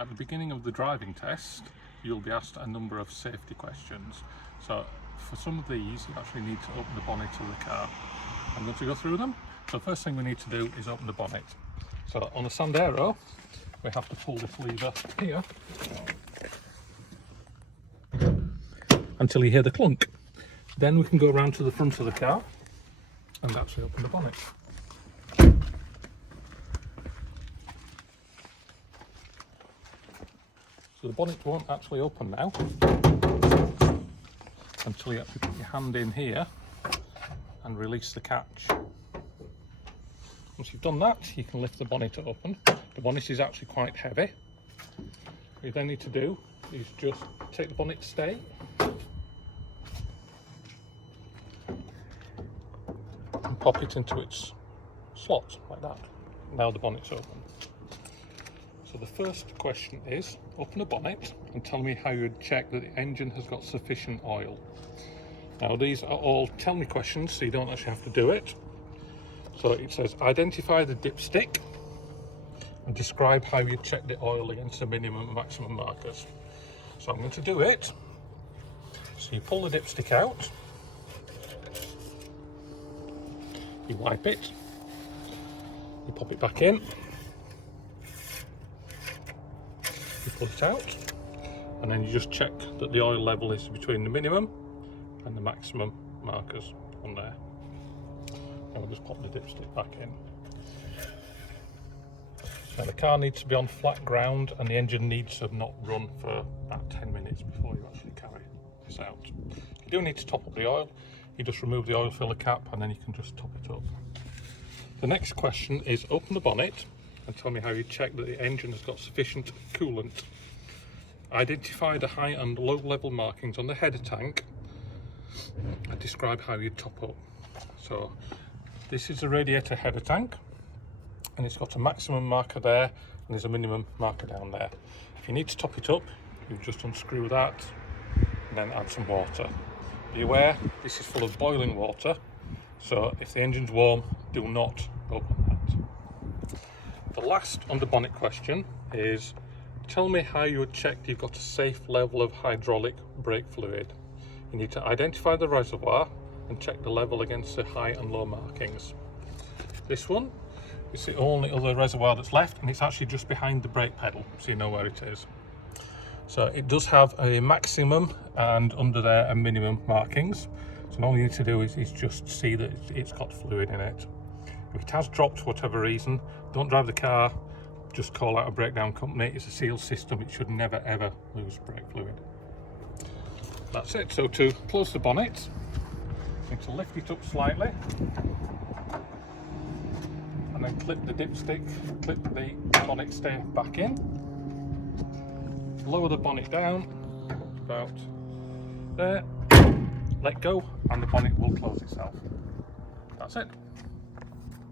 At the beginning of the driving test, you'll be asked a number of safety questions. So for some of these, you actually need to open the bonnet of the car. I'm going to go through them. So the first thing we need to do is open the bonnet. So on a Sandero, we have to pull this lever here until you hear the clunk. Then we can go around to the front of the car and actually open the bonnet. So the bonnet won't actually open now until you actually put your hand in here and release the catch. Once you've done that, you can lift the bonnet open. The bonnet is actually quite heavy. What you then need to do is just take the bonnet stay and pop it into its slot like that. Now the bonnet's open. So the first question is, open the bonnet and tell me how you would check that the engine has got sufficient oil. Now these are all tell me questions, so you don't actually have to do it. So it says, identify the dipstick and describe how you check the oil against the minimum and maximum markers. So I'm going to do it. So you pull the dipstick out, you wipe it, you pop it back in, you pull it out, and then you just check that the oil level is between the minimum and the maximum markers on there. And we'll just pop the dipstick back in. Now the car needs to be on flat ground and the engine needs to not run for about 10 minutes before you actually carry this out. You do need to top up the oil. You just remove the oil filler cap and then you can just top it up. The next question is, open the bonnet and tell me how you check that the engine has got sufficient coolant. Identify the high and low level markings on the header tank and describe how you top up. So this is a radiator header tank and it's got a maximum marker there and there's a minimum marker down there. If you need to top it up, you just unscrew that and then add some water. Be aware, this is full of boiling water, so if the engine's warm, do not open that. The last on the bonnet question is, tell me how you would check you've got a safe level of hydraulic brake fluid. You need to identify the reservoir and check the level against the high and low markings. This one is the only other reservoir that's left and it's actually just behind the brake pedal, so you know where it is. So it does have a maximum and under there a minimum markings. So all you need to do is just see that it's got fluid in it. If it has dropped for whatever reason, don't drive the car, just call out a breakdown company. It's a sealed system, it should never ever lose brake fluid. That's it. So to close the bonnet, you need to lift it up slightly and then clip the dipstick, clip the bonnet stay back in, lower the bonnet down about there, let go and the bonnet will close itself. That's it.